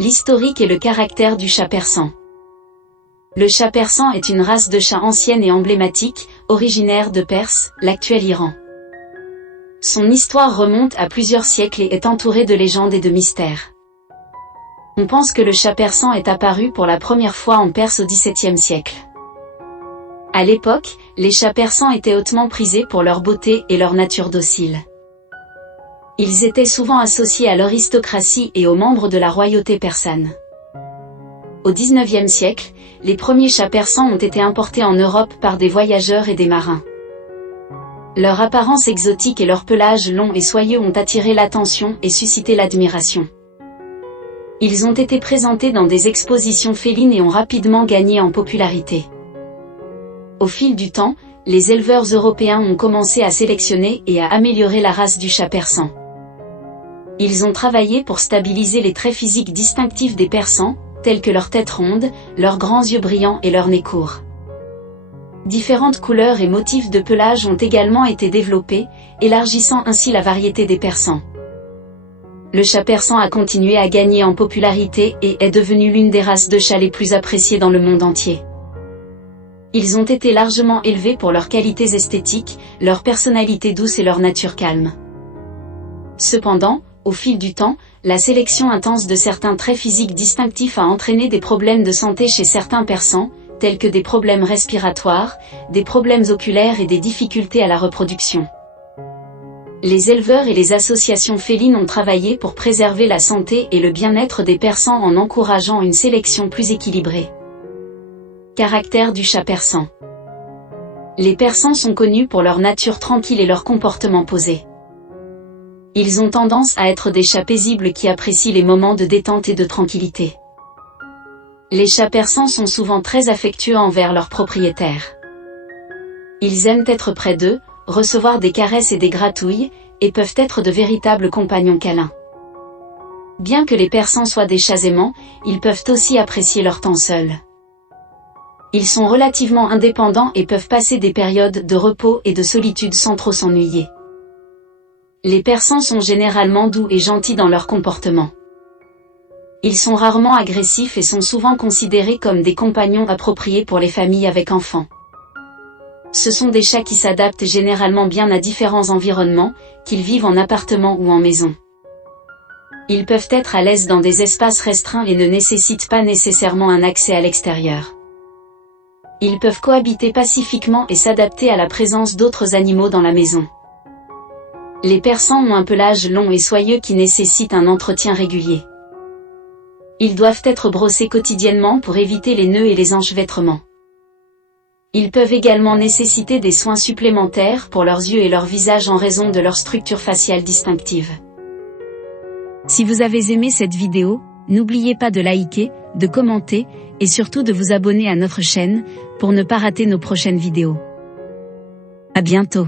L'historique et le caractère du chat persan. Le chat persan est une race de chat ancienne et emblématique, originaire de Perse, l'actuel Iran. Son histoire remonte à plusieurs siècles et est entourée de légendes et de mystères. On pense que le chat persan est apparu pour la première fois en Perse au XVIIe siècle. À l'époque, les chats persans étaient hautement prisés pour leur beauté et leur nature docile. Ils étaient souvent associés à l'aristocratie et aux membres de la royauté persane. Au XIXe siècle, les premiers chats persans ont été importés en Europe par des voyageurs et des marins. Leur apparence exotique et leur pelage long et soyeux ont attiré l'attention et suscité l'admiration. Ils ont été présentés dans des expositions félines et ont rapidement gagné en popularité. Au fil du temps, les éleveurs européens ont commencé à sélectionner et à améliorer la race du chat persan. Ils ont travaillé pour stabiliser les traits physiques distinctifs des persans, tels que leur tête ronde, leurs grands yeux brillants et leur nez court. Différentes couleurs et motifs de pelage ont également été développés, élargissant ainsi la variété des persans. Le chat persan a continué à gagner en popularité et est devenu l'une des races de chats les plus appréciées dans le monde entier. Ils ont été largement élevés pour leurs qualités esthétiques, leur personnalité douce et leur nature calme. Cependant, au fil du temps, la sélection intense de certains traits physiques distinctifs a entraîné des problèmes de santé chez certains persans, tels que des problèmes respiratoires, des problèmes oculaires et des difficultés à la reproduction. Les éleveurs et les associations félines ont travaillé pour préserver la santé et le bien-être des persans en encourageant une sélection plus équilibrée. Caractère du chat persan. Les persans sont connus pour leur nature tranquille et leur comportement posé. Ils ont tendance à être des chats paisibles qui apprécient les moments de détente et de tranquillité. Les chats persans sont souvent très affectueux envers leurs propriétaires. Ils aiment être près d'eux, recevoir des caresses et des gratouilles, et peuvent être de véritables compagnons câlins. Bien que les persans soient des chats aimants, ils peuvent aussi apprécier leur temps seuls. Ils sont relativement indépendants et peuvent passer des périodes de repos et de solitude sans trop s'ennuyer. Les persans sont généralement doux et gentils dans leur comportement. Ils sont rarement agressifs et sont souvent considérés comme des compagnons appropriés pour les familles avec enfants. Ce sont des chats qui s'adaptent généralement bien à différents environnements, qu'ils vivent en appartement ou en maison. Ils peuvent être à l'aise dans des espaces restreints et ne nécessitent pas nécessairement un accès à l'extérieur. Ils peuvent cohabiter pacifiquement et s'adapter à la présence d'autres animaux dans la maison. Les persans ont un pelage long et soyeux qui nécessite un entretien régulier. Ils doivent être brossés quotidiennement pour éviter les nœuds et les enchevêtrements. Ils peuvent également nécessiter des soins supplémentaires pour leurs yeux et leur visage en raison de leur structure faciale distinctive. Si vous avez aimé cette vidéo, n'oubliez pas de liker, de commenter, et surtout de vous abonner à notre chaîne, pour ne pas rater nos prochaines vidéos. À bientôt.